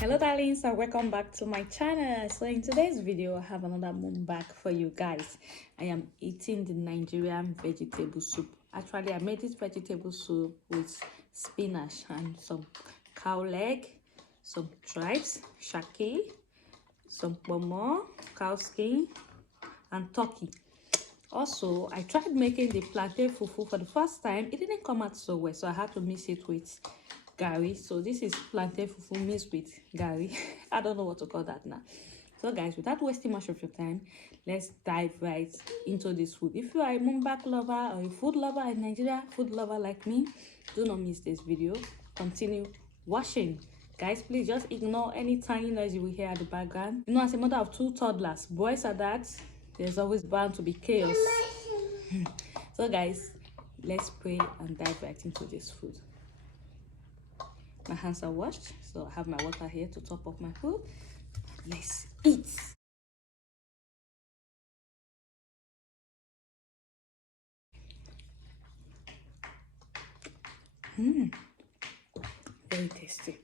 Hello darlings and welcome back to my channel. So in today's video I have another mukbang for you guys. I am eating the Nigerian vegetable soup. Actually I made this vegetable soup with spinach and some cow leg, some chives, shaki, some pomo, cow skin and turkey. Also I tried making the plantain fufu for the first time. It didn't come out so well, so I had to mix it with gari. So this is plantain fufu mixed with gari. I don't know what to call that now. So guys, without wasting much of your time, let's dive right into this food. If you are a mukbang lover or a food lover, a Nigeria food lover like me, do not miss this video. Continue watching. Guys, please just ignore any tiny noise you will hear at the background. You know, as a mother of 2 toddlers, boys are that, there's always bound to be chaos. So guys, let's pray and dive right into this food. My hands are washed, so I have my water here to top up my food. Let's eat. Very tasty.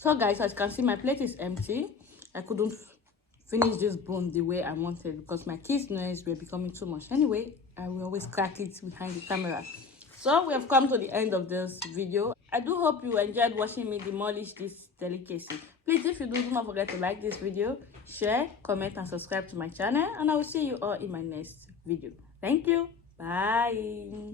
So guys, as you can see, my plate is empty. I couldn't finish this bone the way I wanted because my kids' noise were becoming too much. Anyway, I will always crack it behind the camera. So we have come to the end of this video. I do hope you enjoyed watching me demolish this delicacy. Please, if you do not forget to like this video, share, comment, and subscribe to my channel. And I will see you all in my next video. Thank you. Bye.